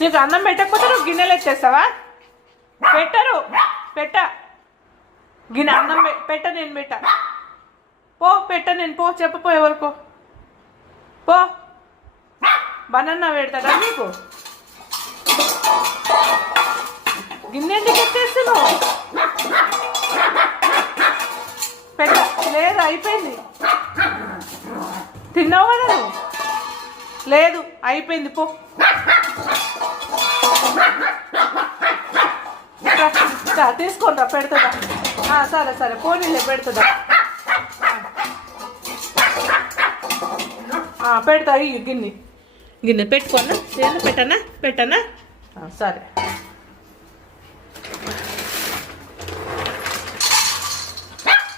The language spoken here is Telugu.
నీకు అన్నం పెట్టకపోతే నువ్వు గిన్నెలు ఎత్తేస్తావా? పెట్టరు, గిన్నె అన్నం పెట్ట, నేను పెట్ట. పో పెట్ట, నేను పో చెప్పపో ఎవరికో. పో బనానా పెడతాడా నీకు? గిన్నె ఎందుకు ఎత్తేస్తున్నావు? పెట్ట లేదు, అయిపోయింది. తిన్నావు కదా నువ్వు? లేదు, అయిపోయింది. పో తీసుకుంటా, పెడుతుందా? సరే సరే, పోనీలే, పెడుతుందా? పెడతా. గిన్నె పెట్టుకోనా? పెట్టనా? సరే.